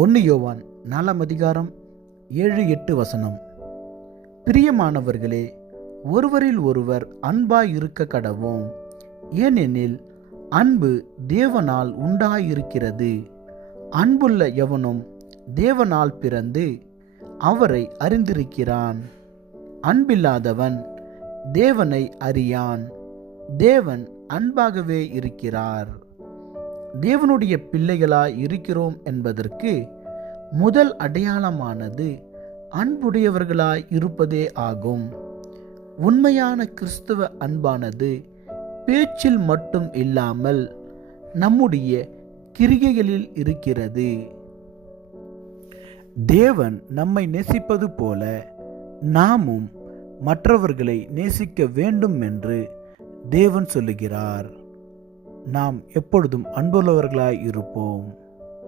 1 யோவான் 4 அதிகாரம் 7-8 பிரியமானவர்களே, ஒருவரில் ஒருவர் அன்பாய் இருக்க கடவோம். ஏனெனில் அன்பு தேவனால் உண்டாயிருக்கிறது. அன்புள்ள எவனும் தேவனால் பிறந்து அவரை அறிந்திருக்கிறான். அன்பில்லாதவன் தேவனை அறியான். தேவன் அன்பாகவே இருக்கிறார். தேவனுடைய பிள்ளைகளாய் இருக்கிறோம் என்பதற்கு முதல் அடையாளமானது அன்புடையவர்களாய் இருப்பதே ஆகும். உண்மையான கிறிஸ்தவ அன்பானது பேச்சில் மட்டும் இல்லாமல் நம்முடைய கிரியைகளில் இருக்கிறது. தேவன் நம்மை நேசிப்பது போல நாமும் மற்றவர்களை நேசிக்க வேண்டும் என்று தேவன் சொல்லுகிறார். நாம் எப்பொழுதும் அன்புள்ளவர்களாய் இருப்போம்.